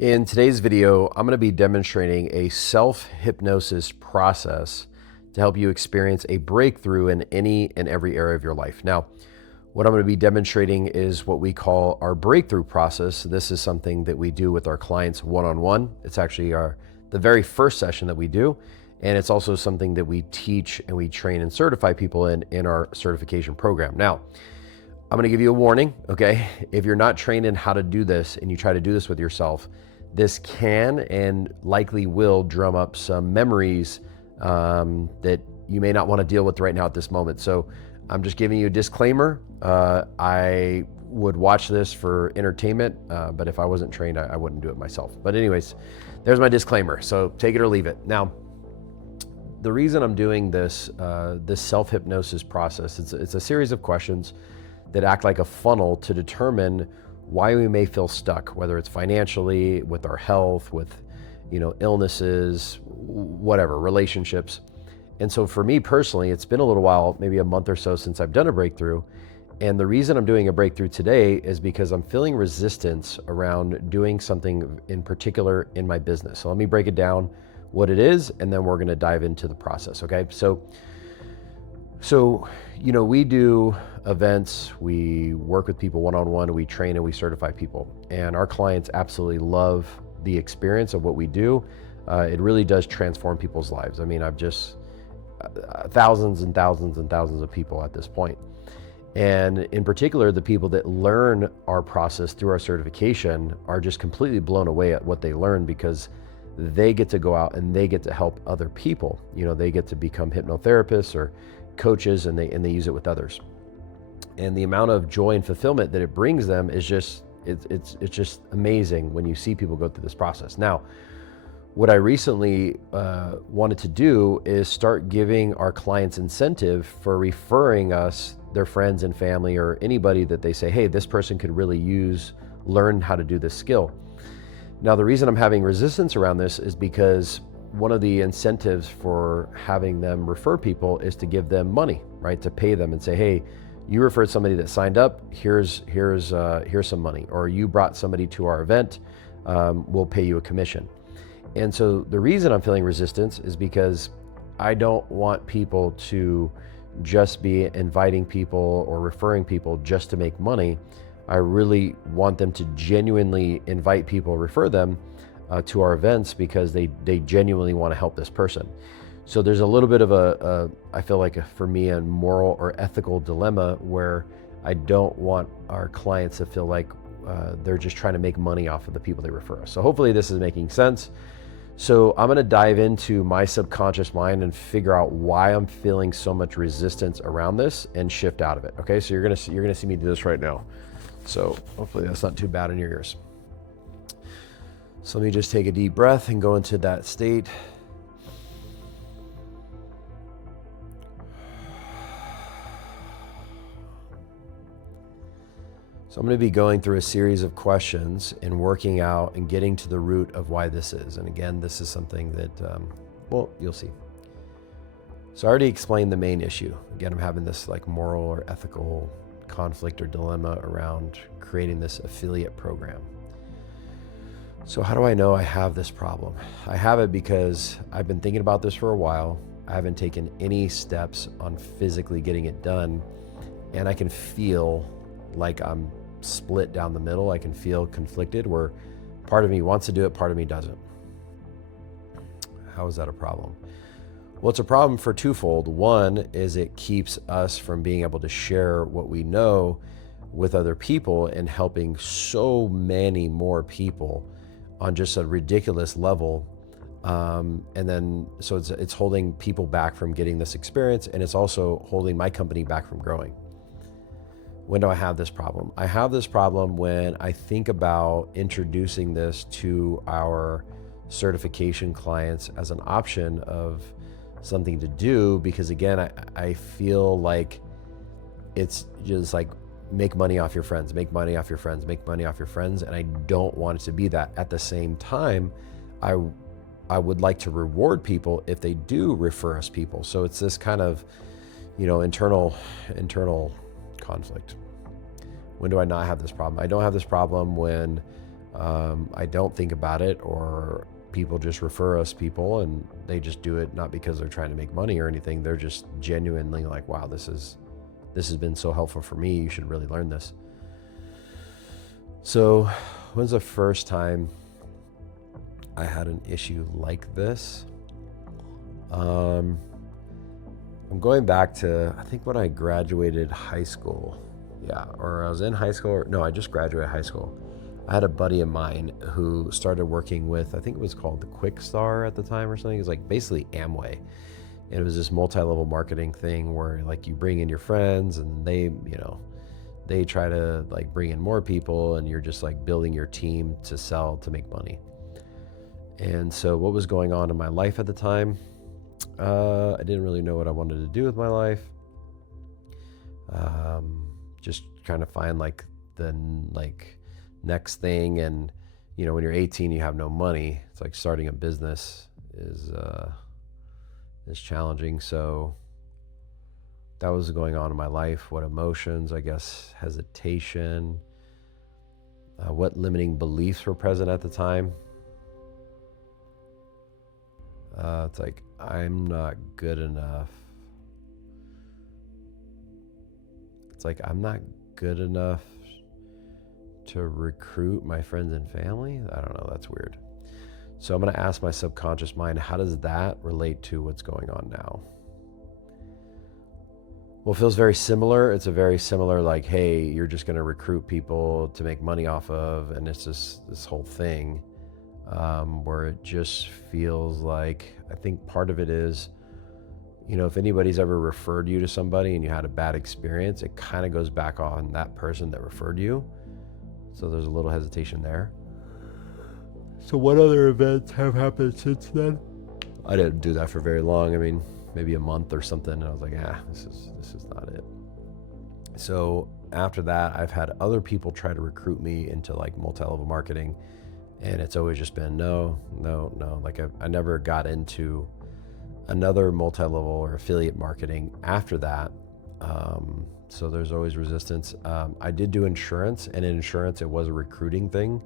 In today's video, I'm going to be demonstrating a self-hypnosis process to help you experience a breakthrough in any and every area of your life. Now, what I'm going to be demonstrating is what we call our breakthrough process. This is something that we do with our clients one-on-one. It's actually the very first session that we do, and it's also something that we teach and we train and certify people in our certification program. Now, I'm going to give you a warning, okay? If you're not trained in how to do this and you try to do this with yourself, this can and likely will drum up some memories that you may not want to deal with right now at this moment. So I'm just giving you a disclaimer. I would watch this for entertainment, but if I wasn't trained, I wouldn't do it myself. But anyways, there's my disclaimer. So take it or leave it. Now, the reason I'm doing this self-hypnosis process, it's a series of questions that act like a funnel to determine why we may feel stuck, whether it's financially, with our health, with illnesses, whatever, relationships. And so for me personally, it's been a little while, maybe a month or so since I've done a breakthrough. And the reason I'm doing a breakthrough today is because I'm feeling resistance around doing something in particular in my business. So let me break it down what it is, and then we're going to dive into the process. Okay. So we do events, we work with people one-on-one, we train and we certify people. And our clients absolutely love the experience of what we do. It really does transform people's lives. I mean, I've just thousands and thousands and thousands of people at this point. And in particular, the people that learn our process through our certification are just completely blown away at what they learn, because they get to go out and they get to help other people. They get to become hypnotherapists or coaches, and they use it with others. And the amount of joy and fulfillment that it brings them is just, it's just amazing when you see people go through this process. Now, what I recently wanted to do is start giving our clients incentive for referring us their friends and family, or anybody that they say, hey, this person could really learn how to do this skill. Now, the reason I'm having resistance around this is because one of the incentives for having them refer people is to give them money, right? To pay them and say, hey, you referred somebody that signed up, here's some money. Or you brought somebody to our event, we'll pay you a commission. And so the reason I'm feeling resistance is because I don't want people to just be inviting people or referring people just to make money. I really want them to genuinely invite people, refer them to our events, because they genuinely want to help this person. So there's a little bit of I feel like for me, a moral or ethical dilemma where I don't want our clients to feel like they're just trying to make money off of the people they refer us. So hopefully this is making sense. So I'm going to dive into my subconscious mind and figure out why I'm feeling so much resistance around this and shift out of it. Okay, so you're going to see me do this right now. So hopefully that's not too bad in your ears. So let me just take a deep breath and go into that state. So I'm going to be going through a series of questions and working out and getting to the root of why this is. And again, this is something that, you'll see. So I already explained the main issue. Again, I'm having this like moral or ethical conflict or dilemma around creating this affiliate program. So how do I know I have this problem? I have it because I've been thinking about this for a while. I haven't taken any steps on physically getting it done. And I can feel like I'm split down the middle. I can feel conflicted, where part of me wants to do it, part of me doesn't. How is that a problem? Well, it's a problem for twofold. One is it keeps us from being able to share what we know with other people and helping so many more people on just a ridiculous level. And then, so it's holding people back from getting this experience, and it's also holding my company back from growing. When do I have this problem? I have this problem when I think about introducing this to our certification clients as an option of something to do, because again, I feel like it's just like, make money off your friends, make money off your friends, make money off your friends. And I don't want it to be that. At the same time, I would like to reward people if they do refer us people. So it's this kind of, internal conflict. When do I not have this problem? I don't have this problem when I don't think about it, or people just refer us people and they just do it not because they're trying to make money or anything. They're just genuinely like, wow, this has been so helpful for me. You should really learn this. So when's the first time I had an issue like this? I'm going back to, I think when I graduated high school. Yeah, or I was in high school. No, I just graduated high school. I had a buddy of mine who started working with, I think it was called the Quick Star at the time or something. It was like basically Amway. And it was this multi-level marketing thing where like you bring in your friends and they try to like bring in more people, and you're just like building your team to sell to make money. And so what was going on in my life at the time? I didn't really know what I wanted to do with my life. Just trying to find like the next thing. And when you're 18, you have no money. It's like starting a business is challenging. So that was going on in my life. What emotions? I guess hesitation. What limiting beliefs were present at the time? It's like, I'm not good enough. It's like, I'm not good enough to recruit my friends and family. I don't know. That's weird. So I'm going to ask my subconscious mind, how does that relate to what's going on now? Well, it feels very similar. It's a very similar, like, hey, you're just going to recruit people to make money off of. And it's just this whole thing where it just feels like, I think part of it is, if anybody's ever referred you to somebody and you had a bad experience, it kind of goes back on that person that referred you. So there's a little hesitation there. So what other events have happened since then? I didn't do that for very long. I mean, maybe a month or something. And I was like, this is not it. So after that, I've had other people try to recruit me into like multi-level marketing. And it's always just been no. Like I never got into another multi-level or affiliate marketing after that. So there's always resistance. I did do insurance, and in insurance, it was a recruiting thing,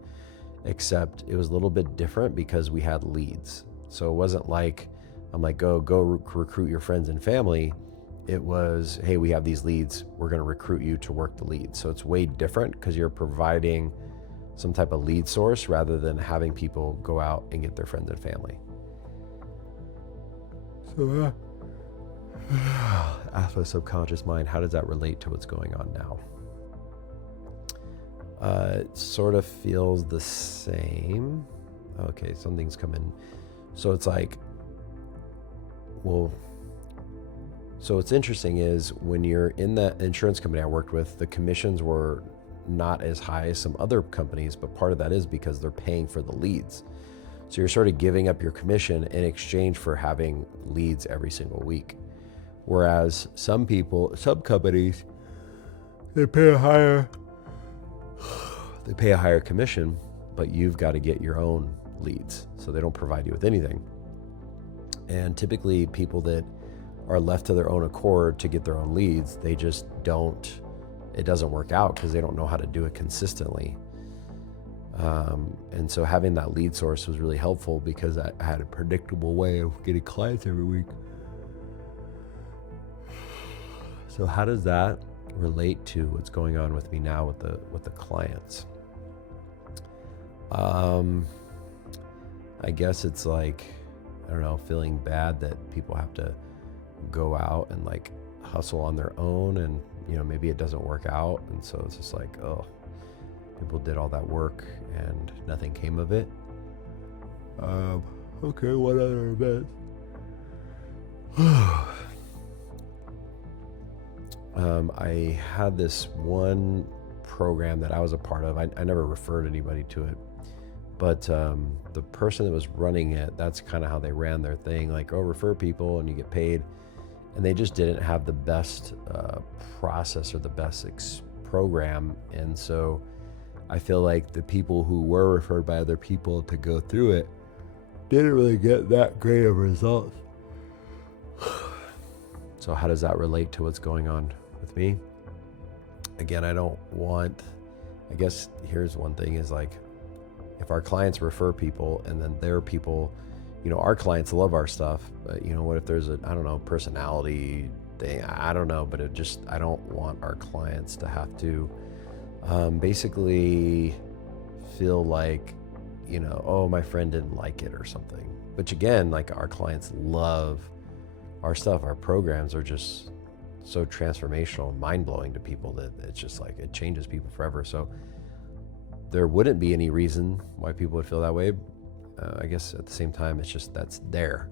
except it was a little bit different because we had leads. So it wasn't like, I'm like, go recruit your friends and family. It was, hey, we have these leads. We're going to recruit you to work the leads. So it's way different because you're providing some type of lead source rather than having people go out and get their friends and family. So ask my subconscious mind, how does that relate to what's going on now? It sort of feels the same. Okay, something's coming. So it's like, well, so what's interesting is when you're in the insurance company I worked with, the commissions were not as high as some other companies, but part of that is because they're paying for the leads. So you're sort of giving up your commission in exchange for having leads every single week. Whereas some companies, they pay a higher commission, but you've got to get your own leads. So they don't provide you with anything. And typically people that are left to their own accord to get their own leads, they just don't, it doesn't work out because they don't know how to do it consistently. And so having that lead source was really helpful because I had a predictable way of getting clients every week. So how does that relate to what's going on with me now with the clients? I guess it's like, I don't know, feeling bad that people have to go out and like hustle on their own, and maybe it doesn't work out, and so it's just like, oh, people did all that work and nothing came of it. Okay, what other event? I had this one program that I was a part of. I never referred anybody to it, but the person that was running it, that's kind of how they ran their thing, like, oh, refer people and you get paid. And they just didn't have the best process or the best program. And so I feel like the people who were referred by other people to go through it didn't really get that great of results. So how does that relate to what's going on with me? Again, I guess here's one thing is like, if our clients refer people and then their people, our clients love our stuff, but what if there's I don't know, personality thing? I don't know, but I don't want our clients to have to basically feel like, oh, my friend didn't like it or something. Which again, like, our clients love our stuff. Our programs are just so transformational and mind-blowing to people that it's just like, it changes people forever. So there wouldn't be any reason why people would feel that way. I guess at the same time, it's just that's there.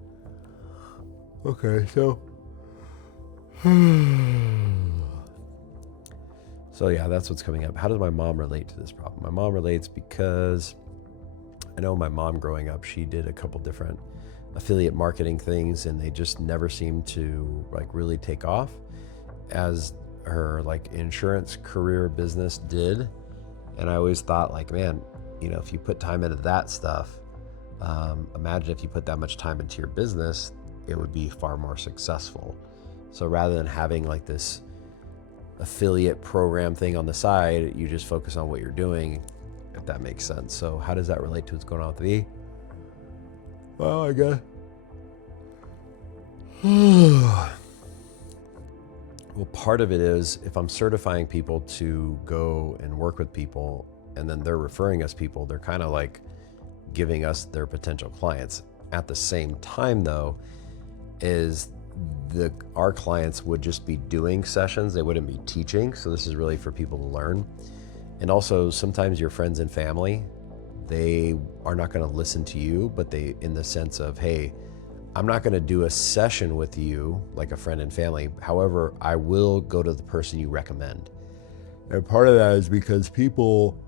Okay, so so yeah, that's what's coming up. How does my mom relate to this problem? My mom relates because I know my mom growing up, she did a couple different affiliate marketing things, and they just never seemed to like really take off as her like insurance career business did. And I always thought, like, man, if you put time into that stuff, imagine if you put that much time into your business, it would be far more successful. So rather than having like this affiliate program thing on the side, you just focus on what you're doing, if that makes sense. So how does that relate to what's going on with me? Well, I guess. Well, part of it is if I'm certifying people to go and work with people and then they're referring us people, they're kind of like giving us their potential clients. At the same time, though, is our clients would just be doing sessions. They wouldn't be teaching. So this is really for people to learn. And also sometimes your friends and family, they are not going to listen to you, but they, in the sense of, hey, I'm not going to do a session with you like a friend and family. However, I will go to the person you recommend. And part of that is because people,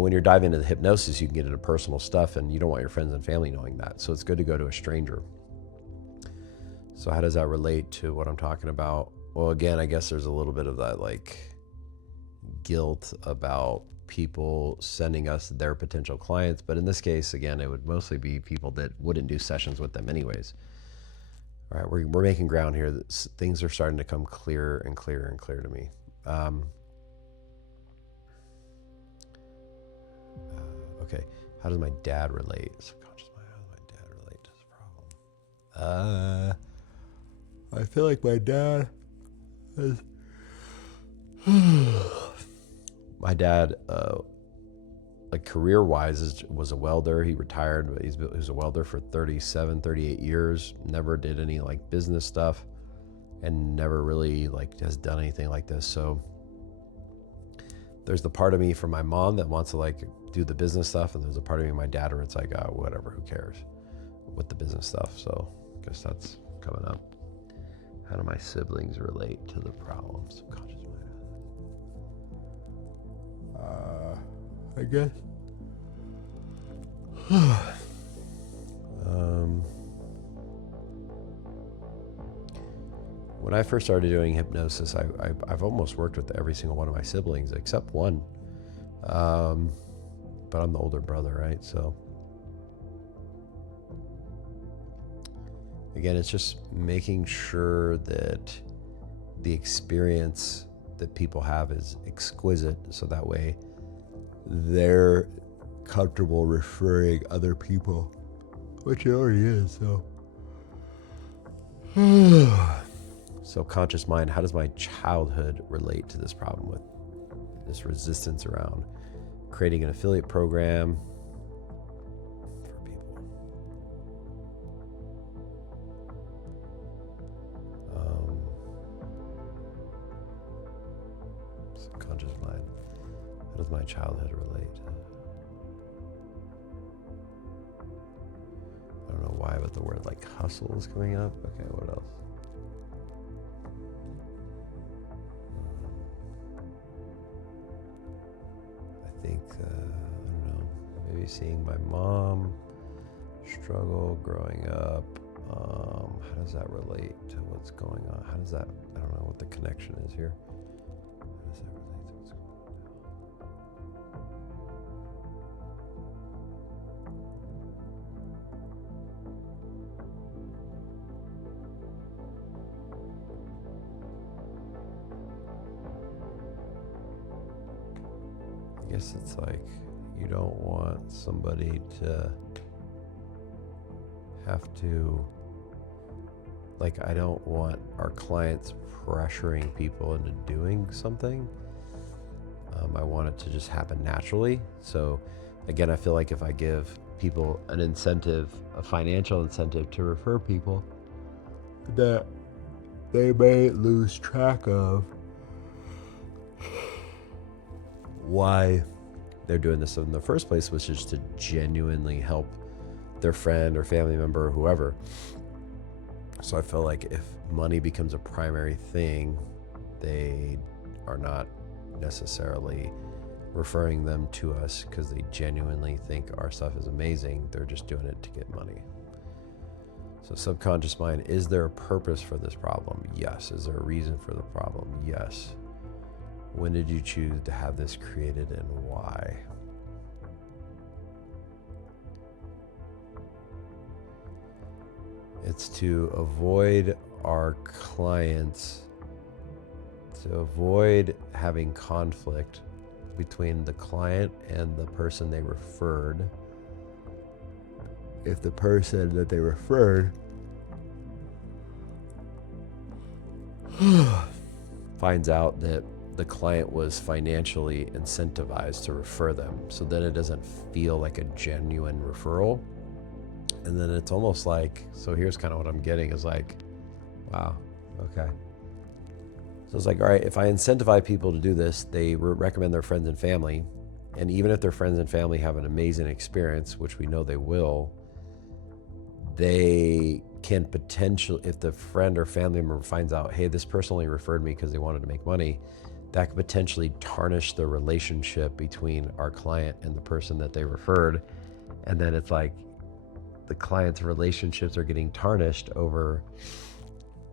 when you're diving into the hypnosis, you can get into personal stuff and you don't want your friends and family knowing that. So it's good to go to a stranger. So how does that relate to what I'm talking about? Well, again, I guess there's a little bit of that like guilt about people sending us their potential clients. But in this case, again, it would mostly be people that wouldn't do sessions with them anyways. All right, we're making ground here. Things are starting to come clearer and clearer and clearer to me. Okay, how does my dad relate? Subconscious mind, how does my dad relate to this problem? I feel like my dad is... My dad, like career-wise, was a welder. He retired, but he was a welder for 37, 38 years. Never did any like business stuff and never really like has done anything like this. So there's the part of me from my mom that wants to like do the business stuff, and there's a part of me, my dad, where it's like, oh, whatever, who cares with the business stuff. So I guess that's coming up. How do my siblings relate to the problem? Subconscious mind. I guess. When I first started doing hypnosis, I've almost worked with every single one of my siblings except one. But I'm the older brother, right? So again, it's just making sure that the experience that people have is exquisite, so that way they're comfortable referring other people, which it already is. So subconscious mind, how does my childhood relate to this problem with this resistance around creating an affiliate program for people? Subconscious mind, how does my childhood relate? I don't know why, but the word like hustle is coming up. Okay, what else? I think, I don't know, maybe seeing my mom struggle growing up. How does that relate to what's going on? How does that, I don't know what the connection is here. How does that relate to what's going on I guess it's like you don't want somebody to have to, like, I don't want our clients pressuring people into doing something. I want it to just happen naturally. So again, I feel like if I give people an incentive, a financial incentive to refer people, that they may lose track of why they're doing this in the first place, which is to genuinely help their friend or family member or whoever. So I feel like if money becomes a primary thing, they are not necessarily referring them to us because they genuinely think our stuff is amazing. They're just doing it to get money. So subconscious mind, is there a purpose for this problem? Yes. Is there a reason for the problem? Yes. When did you choose to have this created and why? It's to avoid our clients, to avoid having conflict between the client and the person they referred. If the person that they referred finds out that the client was financially incentivized to refer them, so then it doesn't feel like a genuine referral. And then it's almost like, so here's kind of what I'm getting is like, wow, okay. So it's like, all right, if I incentivize people to do this, they recommend their friends and family. And even if their friends and family have an amazing experience, which we know they will, they can potentially, if the friend or family member finds out, hey, this person only referred me because they wanted to make money, that could potentially tarnish the relationship between our client and the person that they referred. And then it's like the client's relationships are getting tarnished over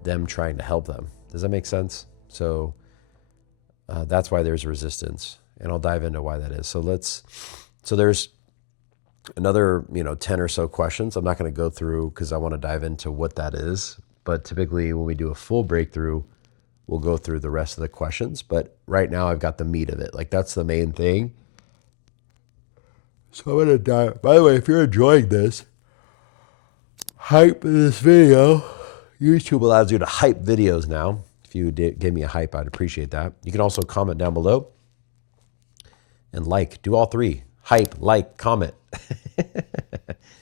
them trying to help them. Does that make sense? So that's why there's resistance, and I'll dive into why that is. So there's another 10 or so questions. I'm not going to go through because I want to dive into what that is. But typically when we do a full breakthrough, we'll go through the rest of the questions. But right now I've got the meat of it. Like that's the main thing. So I'm going to dive. By the way, if you're enjoying this, hype this video. YouTube allows you to hype videos now. If you gave me a hype, I'd appreciate that. You can also comment down below and like. Do all three. Hype, like, comment.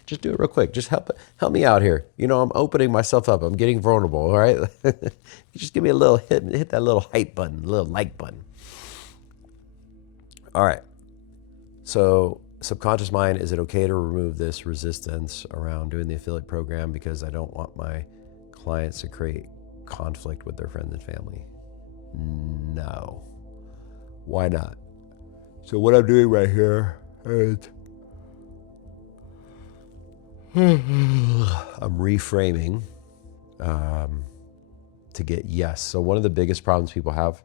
Just do it real quick. Just help me out here. I'm opening myself up. I'm getting vulnerable, all right? Just give me a little hit that little hype button, a little like button. All right. So subconscious mind, is it okay to remove this resistance around doing the affiliate program because I don't want my clients to create conflict with their friends and family? No. Why not? So what I'm doing right here is I'm reframing to get yes. So one of the biggest problems people have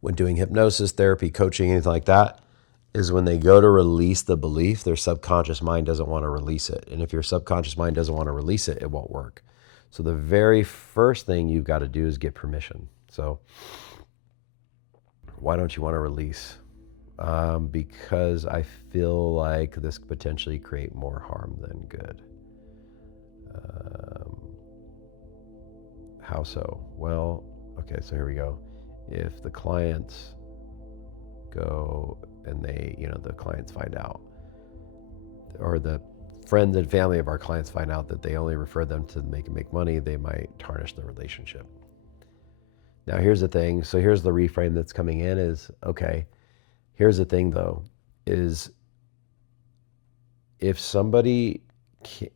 when doing hypnosis, therapy, coaching, anything like that, is when they go to release the belief, their subconscious mind doesn't want to release it. And if your subconscious mind doesn't want to release it, it won't work. So the very first thing you've got to do is get permission. So why don't you want to release? Because I feel like this could potentially create more harm than good. How so? Well, okay, so here we go. If the clients go and the clients find out, or the friends and family of our clients find out that they only refer them to make money, they might tarnish the relationship. Now, here's the thing. So here's the reframe that's coming in is, okay, here's the thing though, is if somebody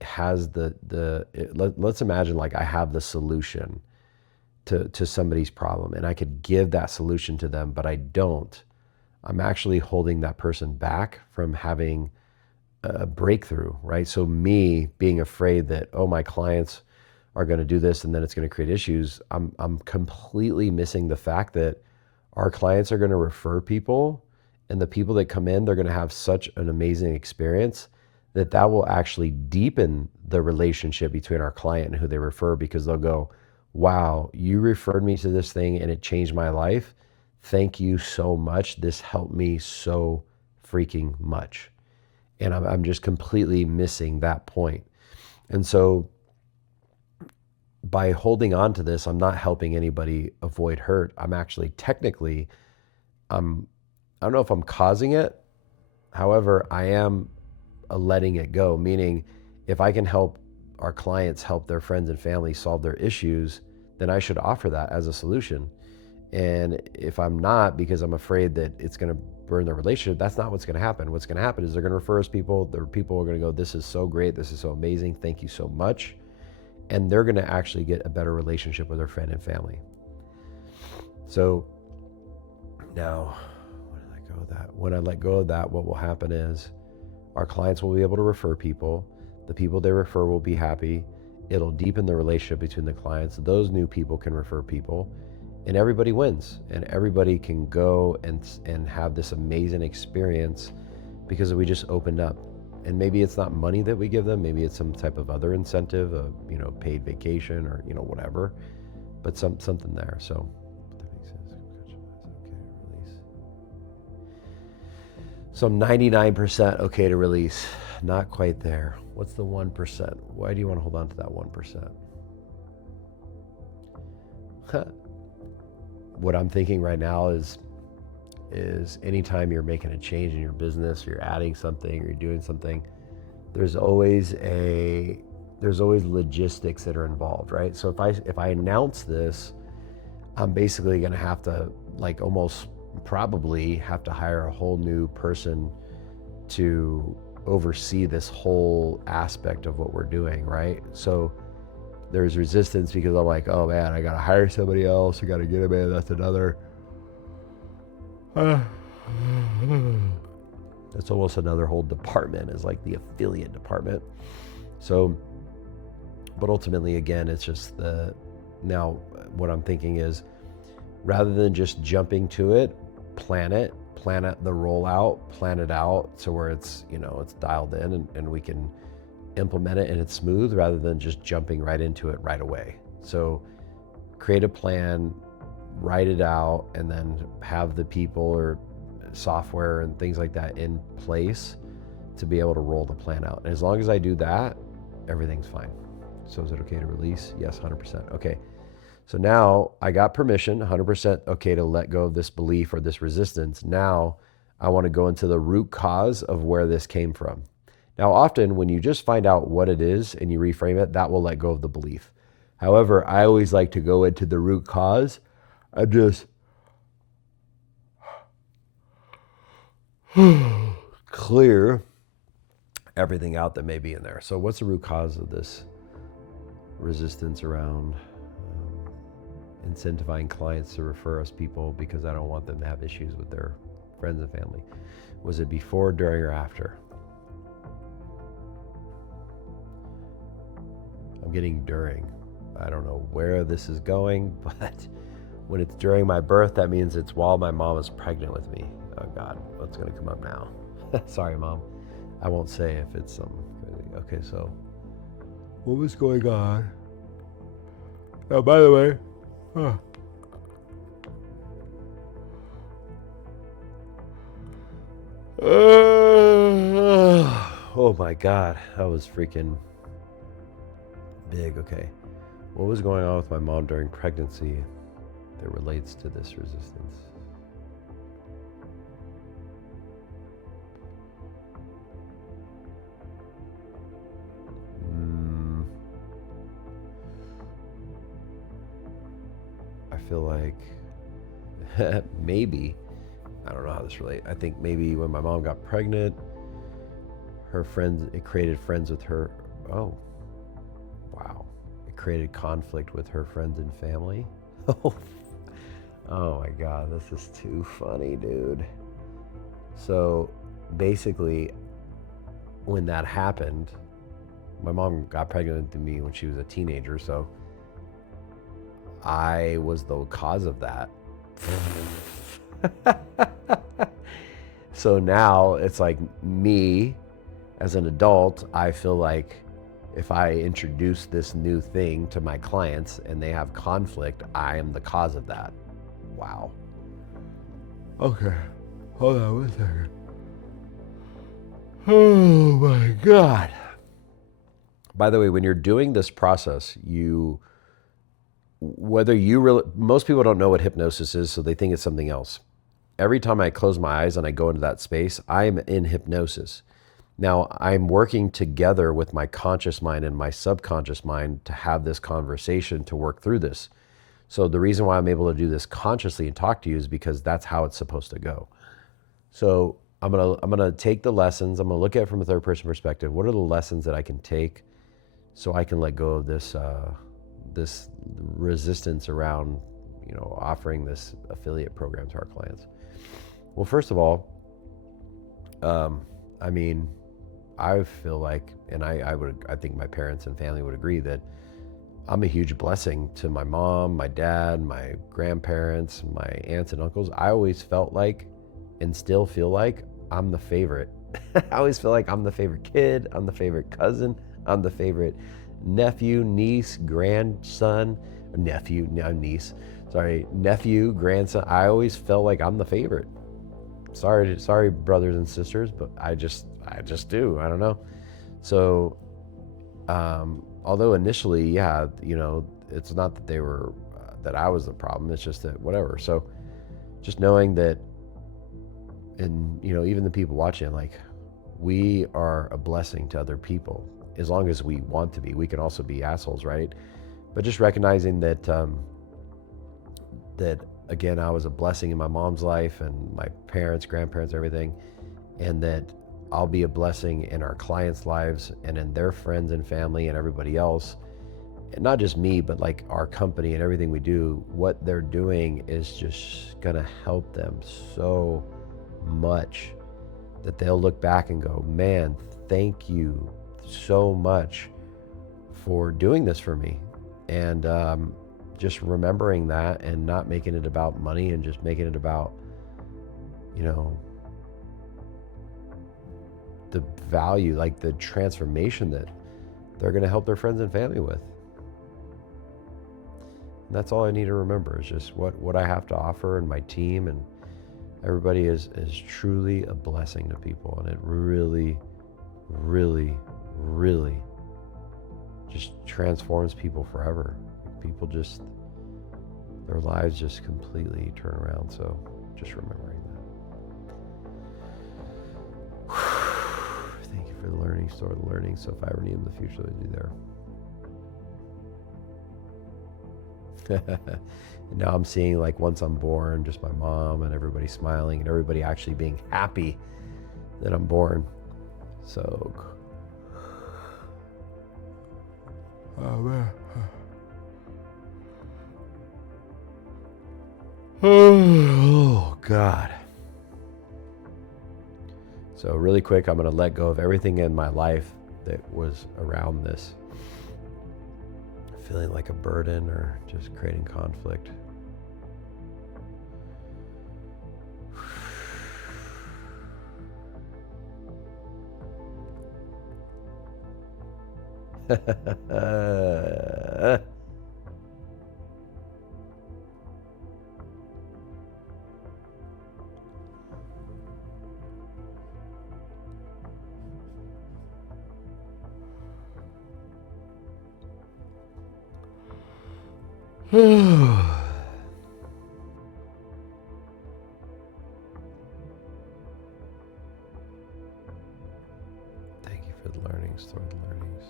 has let's imagine like I have the solution to somebody's problem and I could give that solution to them, but I don't. I'm actually holding that person back from having a breakthrough, right? So me being afraid that, oh, my clients are going to do this and then it's going to create issues. I'm completely missing the fact that our clients are going to refer people, and the people that come in, they're going to have such an amazing experience that will actually deepen the relationship between our client and who they refer, because they'll go, wow, you referred me to this thing and it changed my life. Thank you so much. This helped me so freaking much. And I'm just completely missing that point. And so by holding on to this, I'm not helping anybody avoid hurt. I'm actually technically, I don't know if I'm causing it. However, I am letting it go, meaning if I can help our clients help their friends and family solve their issues, then I should offer that as a solution. And if I'm not, because I'm afraid that it's going to burn the relationship, that's not what's going to happen. What's going to happen is they're going to refer us people. Their people are going to go, this is so great. This is so amazing. Thank you so much. And they're going to actually get a better relationship with their friend and family. So now, when I let go of that, what will happen is our clients will be able to refer people. The people they refer will be happy. It'll deepen the relationship between the clients. Those new people can refer people, and everybody wins. And everybody can go and have this amazing experience because we just opened up. And maybe it's not money that we give them. Maybe it's some type of other incentive, paid vacation or, whatever, but something there. So So I'm 99% okay to release. Not quite there. What's the 1%? Why do you want to hold on to that 1%? What I'm thinking right now is anytime you're making a change in your business, you're adding something, or you're doing something, there's always logistics that are involved, right? So if I announce this, I'm basically going to have to probably have to hire a whole new person to oversee this whole aspect of what we're doing, right? So there's resistance because I'm like, oh man, I gotta hire somebody else, I gotta get them in, that's another it's almost another whole department, is like the affiliate department. So, but ultimately, again, it's just now what I'm thinking is, rather than just jumping to it, plan it, the rollout, plan it out so where it's, it's dialed in and we can implement it and it's smooth, rather than just jumping right into it right away. So create a plan, write it out, and then have the people or software and things like that in place to be able to roll the plan out. And as long as I do that, everything's fine. So is it okay to release? Yes, 100%. Okay. So now I got permission, 100% okay to let go of this belief or this resistance. Now I want to go into the root cause of where this came from. Now, often when you just find out what it is and you reframe it, that will let go of the belief. However, I always like to go into the root cause and just clear everything out that may be in there. So what's the root cause of this resistance around incentivizing clients to refer us people because I don't want them to have issues with their friends and family? Was it before, during, or after? I'm getting during. I don't know where this is going, but when it's during my birth, that means it's while my mom is pregnant with me. Oh God, what's gonna come up now? Sorry, Mom. I won't say if it's some crazy. Okay, so what was going on? Oh, by the way, oh my God, that was freaking big. Okay, what was going on with my mom during pregnancy that relates to this resistance? I feel like maybe, I don't know how this relates. I think maybe when my mom got pregnant, her friends, it created friends with her. Oh, wow. It created conflict with her friends and family. Oh my God, this is too funny, dude. So basically, when that happened, my mom got pregnant with me when she was a teenager, so I was the cause of that. So now it's like me as an adult, I feel like if I introduce this new thing to my clients and they have conflict, I am the cause of that. Wow. Okay. Hold on one second. Oh my God. By the way, when you're doing this process, most people don't know what hypnosis is, so they think it's something else. Every time I close my eyes and I go into that space, I'm in hypnosis. Now, I'm working together with my conscious mind and my subconscious mind to have this conversation to work through this. So the reason why I'm able to do this consciously and talk to you is because that's how it's supposed to go. So I'm gonna take the lessons. I'm gonna look at it from a third person perspective. What are the lessons that I can take so I can let go of this resistance around offering this affiliate program to our clients? Well, first of all, I mean, I feel like, and I think my parents and family would agree that I'm a huge blessing to my mom, my dad, my grandparents, my aunts and uncles. I always felt like, and still feel like, I'm the favorite. I always feel like I'm the favorite kid, I'm the favorite cousin, I'm the favorite nephew, niece, grandson, nephew, no, niece, sorry, nephew, grandson. I always felt like I'm the favorite. Sorry, brothers and sisters, but I just do. I don't know. So, although initially, yeah, it's not that they were, that I was the problem. It's just that whatever. So, just knowing that, and even the people watching, like, we are a blessing to other people as long as we want to be. We can also be assholes, right? But just recognizing that, that again, I was a blessing in my mom's life and my parents, grandparents, everything, and that I'll be a blessing in our clients' lives and in their friends and family and everybody else. And not just me, but like our company and everything we do, what they're doing is just gonna help them so much that they'll look back and go, man, thank you so much for doing this for me. And just remembering that and not making it about money and just making it about, the value, like the transformation that they're going to help their friends and family with. And that's all I need to remember is just what I have to offer, and my team and everybody is truly a blessing to people. And it really, really, really just transforms people forever. People just, their lives just completely turn around. So just remembering that. Thank you for the learning, store the learning. So if I ever need them in the future, they'd be there. And now I'm seeing, like, once I'm born, just my mom and everybody smiling and everybody actually being happy that I'm born. So, oh man. Oh God. So really quick, I'm going to let go of everything in my life that was around this, feeling like a burden or just creating conflict. Thank you for the learnings, Lord, the learnings.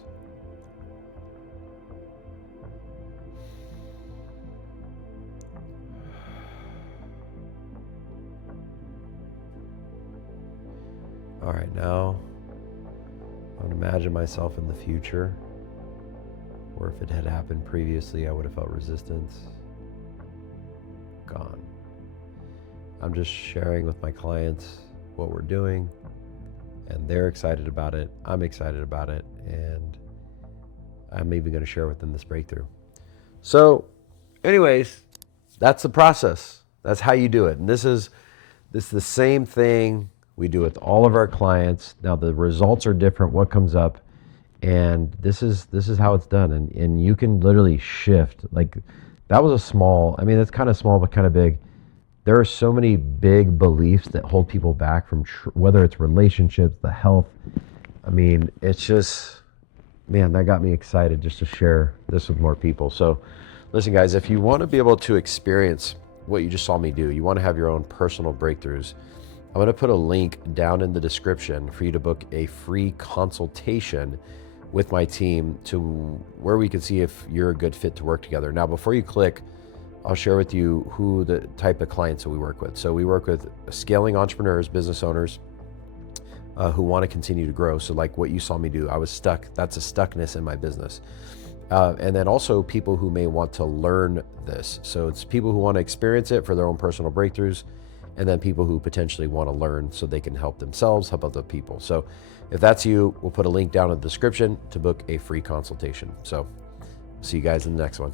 All right, now I would imagine myself in the future, or if it had happened previously, I would have felt resistance. Gone. I'm just sharing with my clients what we're doing, and they're excited about it. I'm excited about it, and I'm even going to share with them this breakthrough. So, anyways, that's the process. That's how you do it. And this is the same thing we do with all of our clients. Now the results are different, what comes up, and this is how it's done. And you can literally shift. Like, that was a small, I mean, it's kind of small but kind of big. There are so many big beliefs that hold people back from whether it's relationships, the health. I mean, it's just, man, that got me excited just to share this with more people. So listen, guys, if you want to be able to experience what you just saw me do, you want to have your own personal breakthroughs, I'm going to put a link down in the description for you to book a free consultation with my team to where we can see if you're a good fit to work together. Now, before you click, I'll share with you who the type of clients that we work with. So we work with scaling entrepreneurs, business owners who want to continue to grow. So like what you saw me do, I was stuck. That's a stuckness in my business. And then also people who may want to learn this. So it's people who want to experience it for their own personal breakthroughs, and then people who potentially want to learn so they can help themselves, help other people. So if that's you, we'll put a link down in the description to book a free consultation. So see you guys in the next one.